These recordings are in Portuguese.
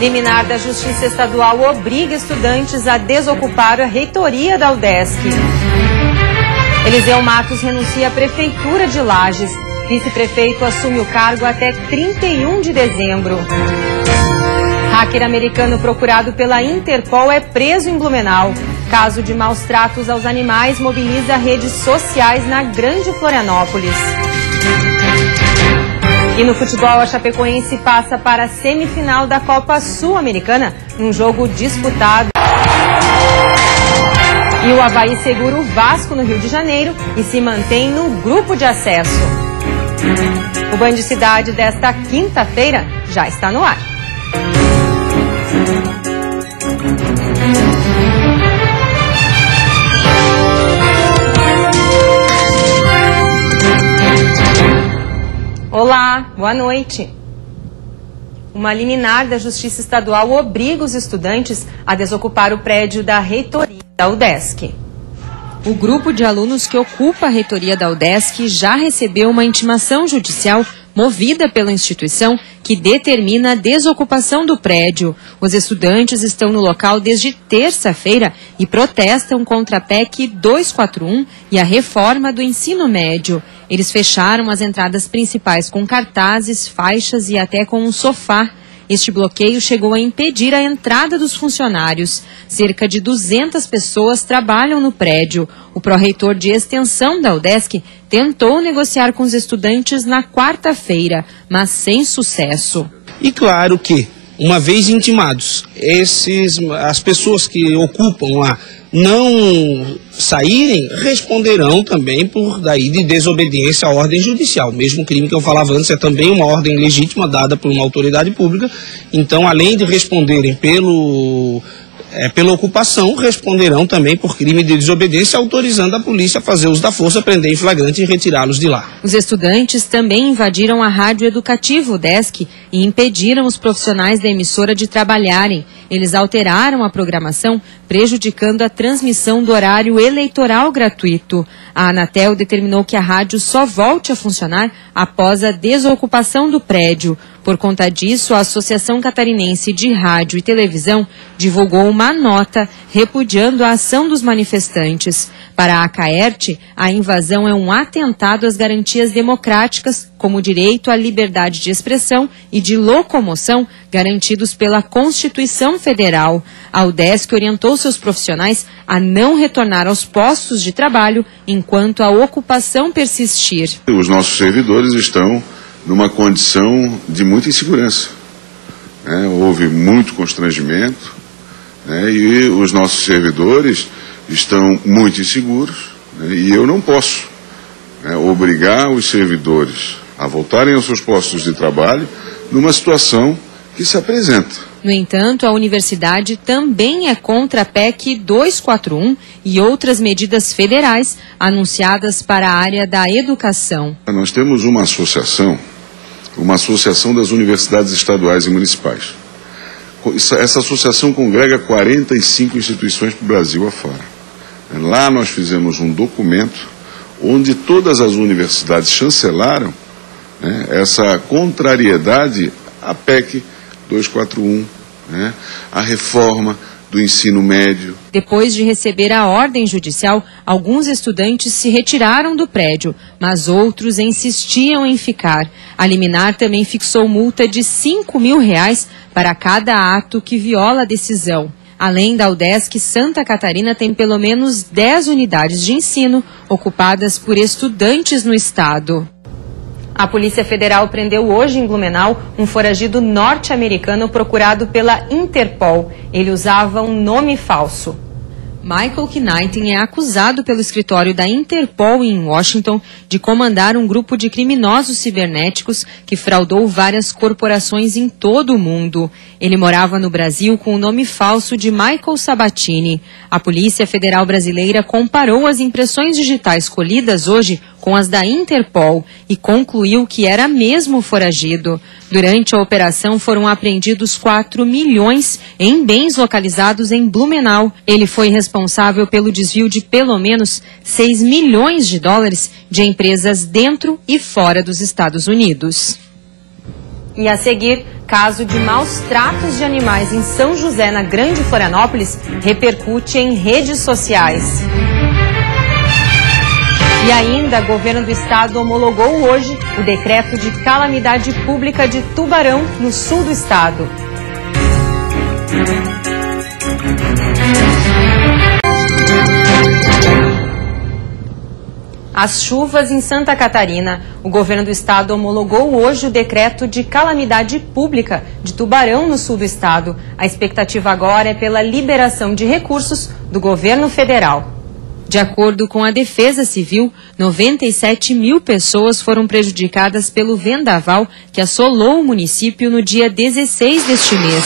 Liminar da Justiça Estadual obriga estudantes a desocupar a reitoria da UDESC. Eliseu Matos renuncia à Prefeitura de Lages. Vice-prefeito assume o cargo até 31 de dezembro. Hacker americano procurado pela Interpol é preso em Blumenau. Caso de maus tratos aos animais mobiliza redes sociais na Grande Florianópolis. E no futebol, a Chapecoense passa para a semifinal da Copa Sul-Americana, num jogo disputado. E o Avaí segura o Vasco no Rio de Janeiro e se mantém no grupo de acesso. O Band Cidade desta quinta-feira já está no ar. Olá, boa noite. Uma liminar da Justiça Estadual obriga os estudantes a desocupar o prédio da reitoria da UDESC. O grupo de alunos que ocupa a reitoria da UDESC já recebeu uma intimação judicial movida pela instituição que determina a desocupação do prédio. Os estudantes estão no local desde terça-feira e protestam contra a PEC 241 e a reforma do ensino médio. Eles fecharam as entradas principais com cartazes, faixas e até com um sofá. Este bloqueio chegou a impedir a entrada dos funcionários. Cerca de 200 pessoas trabalham no prédio. O pró-reitor de extensão da UDESC tentou negociar com os estudantes na quarta-feira, mas sem sucesso. E claro que, uma vez intimados, as pessoas que ocupam lá não saírem, responderão também por daí de desobediência à ordem judicial. O mesmo crime que eu falava antes é também uma ordem legítima dada por uma autoridade pública. Então, além de responderem pela ocupação, responderão também por crime de desobediência, autorizando a polícia a fazer uso da força, prender em flagrante e retirá-los de lá. Os estudantes também invadiram a rádio educativa UDESC e impediram os profissionais da emissora de trabalharem. Eles alteraram a programação, prejudicando a transmissão do horário eleitoral gratuito. A Anatel determinou que a rádio só volte a funcionar após a desocupação do prédio. Por conta disso, a Associação Catarinense de Rádio e Televisão divulgou uma nota repudiando a ação dos manifestantes. Para a Acaerte, a invasão é um atentado às garantias democráticas, como o direito à liberdade de expressão e de locomoção garantidos pela Constituição Federal. A UDESC orientou seus profissionais a não retornar aos postos de trabalho enquanto a ocupação persistir. Os nossos servidores estão numa condição de muita insegurança. Houve muito constrangimento, e os nossos servidores estão muito inseguros, e eu não posso obrigar os servidores a voltarem aos seus postos de trabalho numa situação que se apresenta. No entanto, a universidade também é contra a PEC 241 e outras medidas federais anunciadas para a área da educação. Nós temos uma associação das universidades estaduais e municipais. Essa associação congrega 45 instituições para o Brasil afora. Lá nós fizemos um documento onde todas as universidades chancelaram essa contrariedade à PEC 241, a reforma do ensino médio. Depois de receber a ordem judicial, alguns estudantes se retiraram do prédio, mas outros insistiam em ficar. A liminar também fixou multa de R$5.000 para cada ato que viola a decisão. Além da UDESC, Santa Catarina tem pelo menos 10 unidades de ensino ocupadas por estudantes no estado. A Polícia Federal prendeu hoje em Blumenau um foragido norte-americano procurado pela Interpol. Ele usava um nome falso. Michael Knighton é acusado pelo escritório da Interpol em Washington de comandar um grupo de criminosos cibernéticos que fraudou várias corporações em todo o mundo. Ele morava no Brasil com o nome falso de Michael Sabatini. A Polícia Federal Brasileira comparou as impressões digitais colhidas hoje com as da Interpol e concluiu que era mesmo foragido. Durante a operação foram apreendidos 4 milhões em bens localizados em Blumenau. Ele foi responsável pelo desvio de pelo menos 6 milhões de dólares de empresas dentro e fora dos Estados Unidos. E a seguir, caso de maus tratos de animais em São José, na Grande Florianópolis, repercute em redes sociais. E ainda, o governo do estado homologou hoje o decreto de calamidade pública de Tubarão, no sul do estado. As chuvas em Santa Catarina. O governo do estado homologou hoje o decreto de calamidade pública de Tubarão, no sul do estado. A expectativa agora é pela liberação de recursos do governo federal. De acordo com a Defesa Civil, 97 mil pessoas foram prejudicadas pelo vendaval que assolou o município no dia 16 deste mês.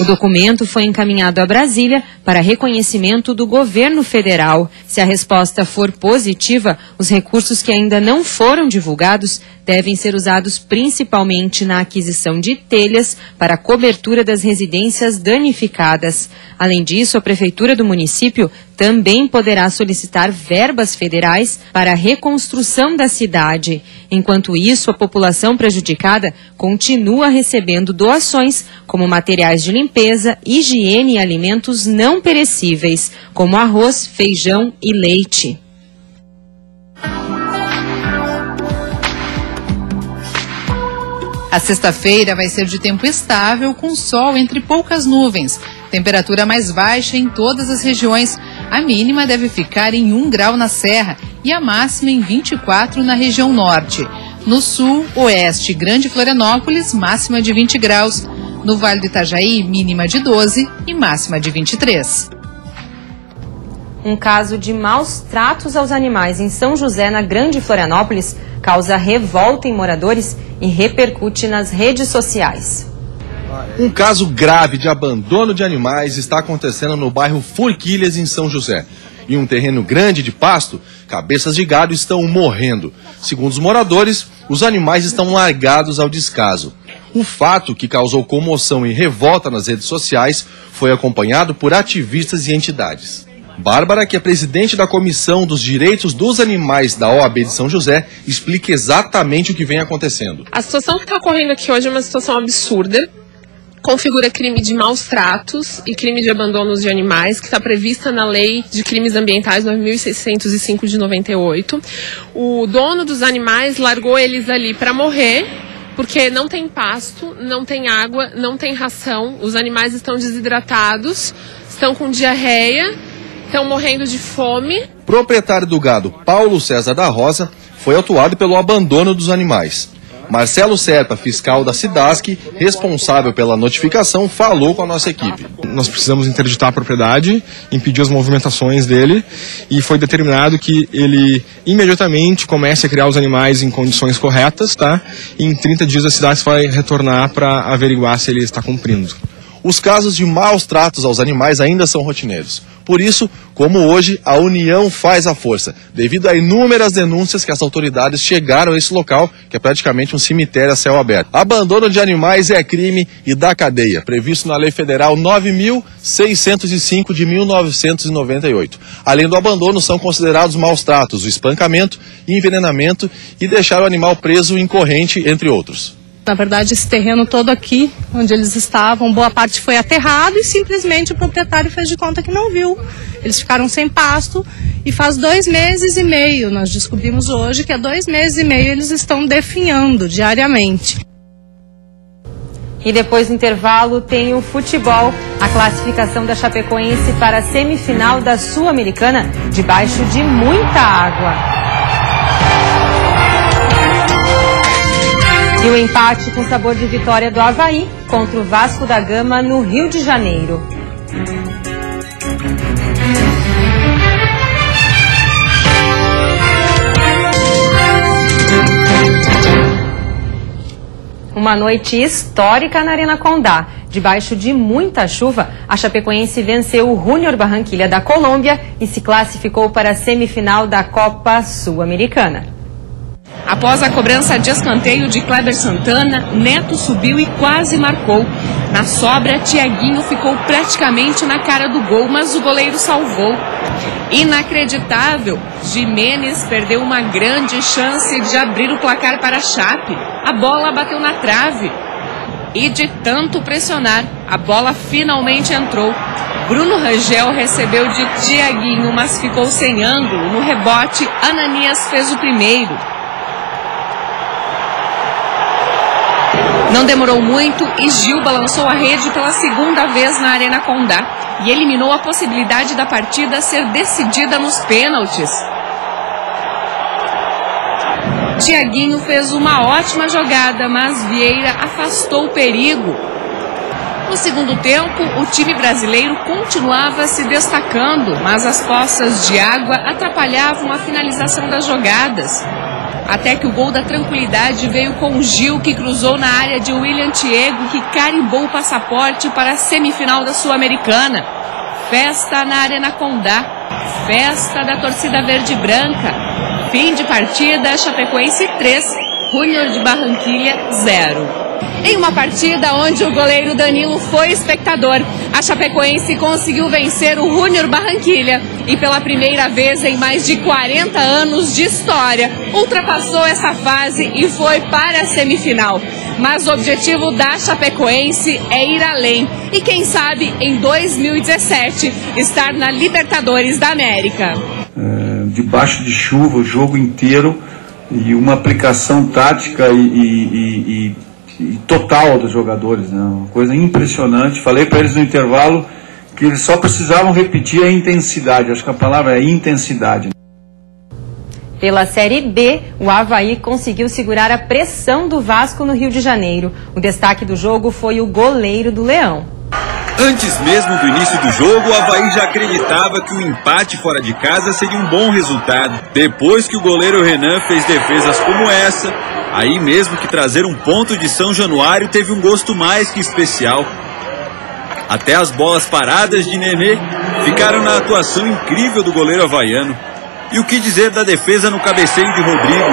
O documento foi encaminhado a Brasília para reconhecimento do governo federal. Se a resposta for positiva, os recursos que ainda não foram divulgados devem ser usados principalmente na aquisição de telhas para a cobertura das residências danificadas. Além disso, a prefeitura do município também poderá solicitar verbas federais para a reconstrução da cidade. Enquanto isso, a população prejudicada continua recebendo doações como materiais de limpeza, higiene e alimentos não perecíveis, como arroz, feijão e leite. A sexta-feira vai ser de tempo estável, com sol entre poucas nuvens. Temperatura mais baixa em todas as regiões. A mínima deve ficar em 1 grau na Serra e a máxima em 24 na região norte. No sul, oeste e Grande Florianópolis, máxima de 20 graus. No Vale do Itajaí, mínima de 12 e máxima de 23. Um caso de maus tratos aos animais em São José, na Grande Florianópolis, causa revolta em moradores e repercute nas redes sociais. Um caso grave de abandono de animais está acontecendo no bairro Forquilhas, em São José. Em um terreno grande de pasto, cabeças de gado estão morrendo. Segundo os moradores, os animais estão largados ao descaso. O fato, que causou comoção e revolta nas redes sociais, foi acompanhado por ativistas e entidades. Bárbara, que é presidente da Comissão dos Direitos dos Animais da OAB de São José, explica exatamente o que vem acontecendo. A situação que está ocorrendo aqui hoje é uma situação absurda. Configura crime de maus tratos e crime de abandono de animais, que está prevista na Lei de Crimes Ambientais 9.605 de 98. O dono dos animais largou eles ali para morrer, porque não tem pasto, não tem água, não tem ração. Os animais estão desidratados, estão com diarreia, estão morrendo de fome. Proprietário do gado, Paulo César da Rosa, foi autuado pelo abandono dos animais. Marcelo Serpa, fiscal da Cidasc, responsável pela notificação, falou com a nossa equipe. Nós precisamos interditar a propriedade, impedir as movimentações dele, e foi determinado que ele imediatamente comece a criar os animais em condições corretas, tá? E em 30 dias a Cidasc vai retornar para averiguar se ele está cumprindo. Os casos de maus tratos aos animais ainda são rotineiros. Por isso, como hoje, a união faz a força, devido a inúmeras denúncias que as autoridades chegaram a esse local, que é praticamente um cemitério a céu aberto. Abandono de animais é crime e dá cadeia, previsto na Lei Federal 9.605 de 1998. Além do abandono, são considerados maus tratos, o espancamento, envenenamento e deixar o animal preso em corrente, entre outros. Na verdade, esse terreno todo aqui, onde eles estavam, boa parte foi aterrado e simplesmente o proprietário fez de conta que não viu. Eles ficaram sem pasto e faz 2 meses e meio, nós descobrimos hoje que há 2 meses e meio eles estão definhando diariamente. E depois do intervalo tem o futebol, a classificação da Chapecoense para a semifinal da Sul-Americana, debaixo de muita água. E o empate com sabor de vitória do Avaí contra o Vasco da Gama no Rio de Janeiro. Uma noite histórica na Arena Condá. Debaixo de muita chuva, a Chapecoense venceu o Júnior Barranquilla da Colômbia e se classificou para a semifinal da Copa Sul-Americana. Após a cobrança de escanteio de Kleber Santana, Neto subiu e quase marcou. Na sobra, Thiaguinho ficou praticamente na cara do gol, mas o goleiro salvou. Inacreditável, Giménez perdeu uma grande chance de abrir o placar para a Chape. A bola bateu na trave. E de tanto pressionar, a bola finalmente entrou. Bruno Rangel recebeu de Tiaguinho, mas ficou sem ângulo. No rebote, Ananias fez o primeiro. Não demorou muito e Gilba lançou a rede pela segunda vez na Arena Condá e eliminou a possibilidade da partida ser decidida nos pênaltis. Tiaguinho fez uma ótima jogada, mas Vieira afastou o perigo. No segundo tempo, o time brasileiro continuava se destacando, mas as poças de água atrapalhavam a finalização das jogadas. Até que o gol da tranquilidade veio com o Gil, que cruzou na área de William Thiago, que carimbou o passaporte para a semifinal da Sul-Americana. Festa na Arena Condá, festa da torcida verde e branca. Fim de partida, Chapecoense 3, Júnior de Barranquilha 0. Em uma partida onde o goleiro Danilo foi espectador, a Chapecoense conseguiu vencer o Júnior Barranquilha e pela primeira vez em mais de 40 anos de história, ultrapassou essa fase e foi para a semifinal. Mas o objetivo da Chapecoense é ir além e quem sabe em 2017 estar na Libertadores da América. Debaixo de chuva o jogo inteiro e uma aplicação tática e total dos jogadores, né? Uma coisa impressionante. Falei para eles no intervalo que eles só precisavam repetir a intensidade. Acho que a palavra é intensidade. Pela Série B, o Avaí conseguiu segurar a pressão do Vasco no Rio de Janeiro. O destaque do jogo foi o goleiro do Leão. Antes mesmo do início do jogo, o Avaí já acreditava que o empate fora de casa seria um bom resultado. Depois que o goleiro Renan fez defesas como essa, aí mesmo que trazer um ponto de São Januário teve um gosto mais que especial. Até as bolas paradas de Nenê ficaram na atuação incrível do goleiro havaiano. E o que dizer da defesa no cabeceio de Rodrigo?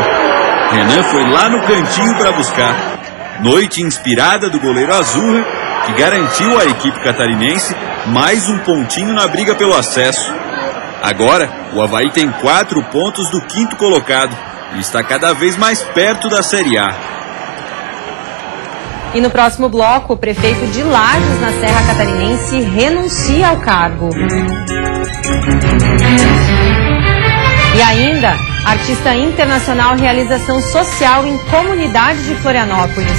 Renan foi lá no cantinho para buscar. Noite inspirada do goleiro Azurra, que garantiu à equipe catarinense mais um pontinho na briga pelo acesso. Agora, o Avaí tem 4 pontos do 5º colocado e está cada vez mais perto da Série A. E no próximo bloco, o prefeito de Lages, na Serra Catarinense, renuncia ao cargo. E ainda, artista internacional realiza ação social em comunidade de Florianópolis.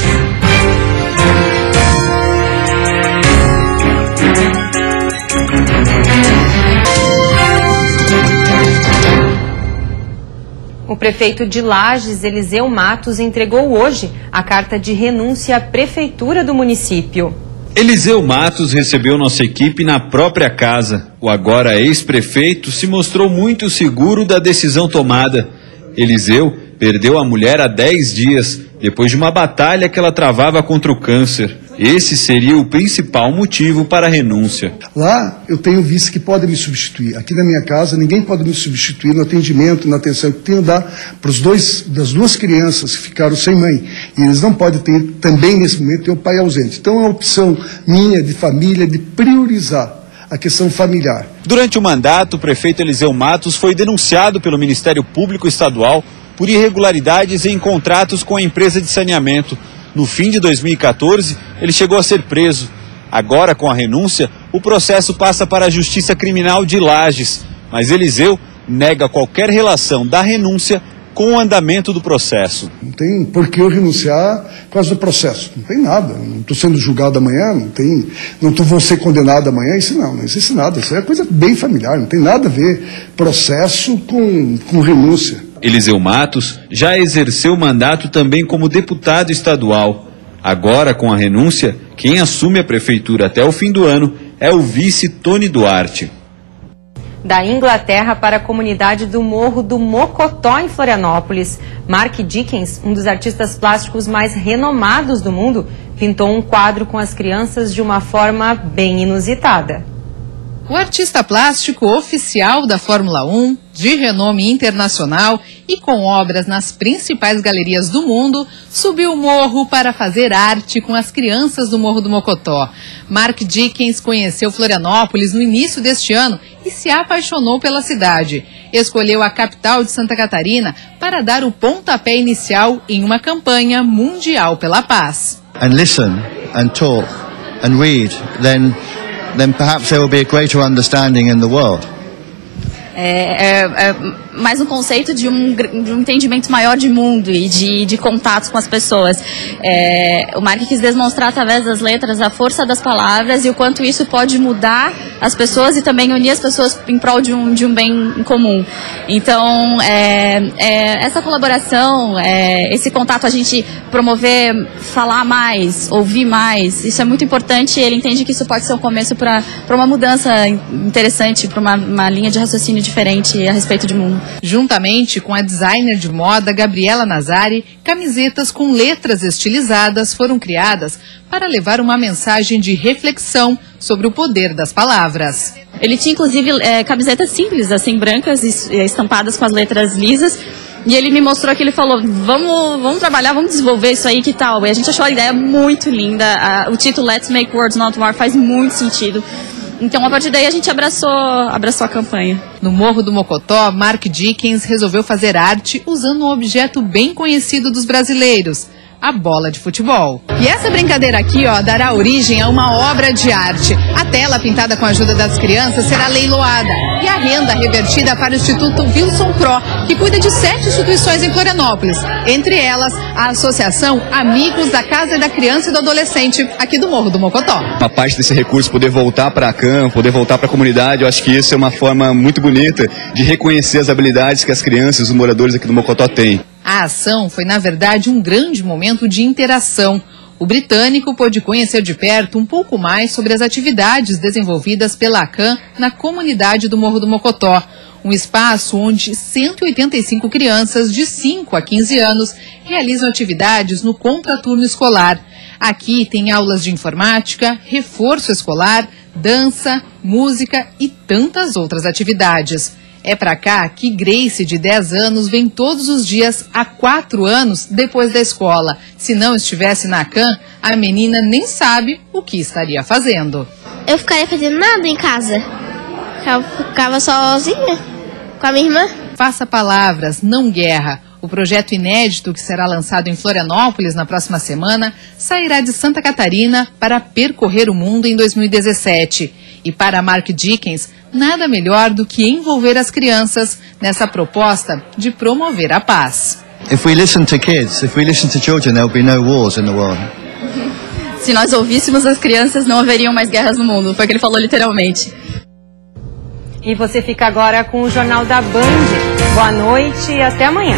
O prefeito de Lages, Eliseu Matos, entregou hoje a carta de renúncia à prefeitura do município. Eliseu Matos recebeu nossa equipe na própria casa. O agora ex-prefeito se mostrou muito seguro da decisão tomada. Eliseu perdeu a mulher há 10 dias, depois de uma batalha que ela travava contra o câncer. Esse seria o principal motivo para a renúncia. Lá eu tenho vice que podem me substituir. Aqui na minha casa ninguém pode me substituir no atendimento, na atenção que tenho a dar para das duas crianças que ficaram sem mãe. E eles não podem ter, também nesse momento, ter um pai ausente. Então é uma opção minha, de família, de priorizar a questão familiar. Durante o mandato, o prefeito Eliseu Matos foi denunciado pelo Ministério Público Estadual por irregularidades em contratos com a empresa de saneamento. No fim de 2014, ele chegou a ser preso. Agora, com a renúncia, o processo passa para a Justiça Criminal de Lages. Mas Eliseu nega qualquer relação da renúncia com o andamento do processo. Não tem por que eu renunciar por causa do processo. Não tem nada. Não estou sendo julgado amanhã, não vou ser condenado amanhã. Isso não existe nada. Isso é coisa bem familiar. Não tem nada a ver processo com renúncia. Eliseu Matos já exerceu mandato também como deputado estadual. Agora, com a renúncia, quem assume a prefeitura até o fim do ano é o vice Tony Duarte. Da Inglaterra para a comunidade do Morro do Mocotó, em Florianópolis, Mark Dickens, um dos artistas plásticos mais renomados do mundo, pintou um quadro com as crianças de uma forma bem inusitada. O artista plástico oficial da Fórmula 1, de renome internacional e com obras nas principais galerias do mundo, subiu o morro para fazer arte com as crianças do Morro do Mocotó. Mark Dickens conheceu Florianópolis no início deste ano e se apaixonou pela cidade. Escolheu a capital de Santa Catarina para dar o pontapé inicial em uma campanha mundial pela paz. And listen and talk and read, then perhaps there will be a greater understanding in the world. Mais um conceito de um entendimento maior de mundo e de contatos com as pessoas. O Mark quis demonstrar através das letras a força das palavras e o quanto isso pode mudar as pessoas e também unir as pessoas em prol de um bem em comum. Então, essa colaboração, esse contato, a gente promover, falar mais, ouvir mais, isso é muito importante. Ele entende que isso pode ser um começo para uma mudança interessante, para uma linha de raciocínio diferente a respeito de mundo. Juntamente com a designer de moda Gabriela Nazari, camisetas com letras estilizadas foram criadas para levar uma mensagem de reflexão sobre o poder das palavras. Ele tinha inclusive camisetas simples, assim, brancas, estampadas com as letras lisas. E ele me mostrou que ele falou, vamos trabalhar, vamos desenvolver isso aí, que tal? E a gente achou a ideia muito linda. O título Let's Make Words Not War faz muito sentido. Então, a partir daí, a gente abraçou a campanha. No Morro do Mocotó, Mark Dickens resolveu fazer arte usando um objeto bem conhecido dos brasileiros, a bola de futebol. E essa brincadeira aqui, dará origem a uma obra de arte. A tela, pintada com a ajuda das crianças, será leiloada. E a renda revertida para o Instituto Wilson Pro, que cuida de 7 instituições em Florianópolis. Entre elas, a Associação Amigos da Casa da Criança e do Adolescente, aqui do Morro do Mocotó. Uma parte desse recurso poder voltar para a campo, poder voltar para a comunidade, eu acho que isso é uma forma muito bonita de reconhecer as habilidades que as crianças, os moradores aqui do Mocotó têm. A ação foi, na verdade, um grande momento de interação. O britânico pôde conhecer de perto um pouco mais sobre as atividades desenvolvidas pela ACAM na comunidade do Morro do Mocotó, um espaço onde 185 crianças de 5 a 15 anos realizam atividades no contraturno escolar. Aqui tem aulas de informática, reforço escolar, dança, música e tantas outras atividades. É pra cá que Grace, de 10 anos, vem todos os dias há 4 anos depois da escola. Se não estivesse na ACAM, a menina nem sabe o que estaria fazendo. Eu ficaria fazendo nada em casa. Eu ficava sozinha com a minha irmã. Faça palavras, não guerra. O projeto inédito que será lançado em Florianópolis na próxima semana sairá de Santa Catarina para percorrer o mundo em 2017. E para Mark Dickens, nada melhor do que envolver as crianças nessa proposta de promover a paz. If we listen to kids, if we listen to children, there will be no wars in the world. Se nós ouvíssemos as crianças, não haveriam mais guerras no mundo. Foi o que ele falou literalmente. E você fica agora com o Jornal da Band. Boa noite e até amanhã.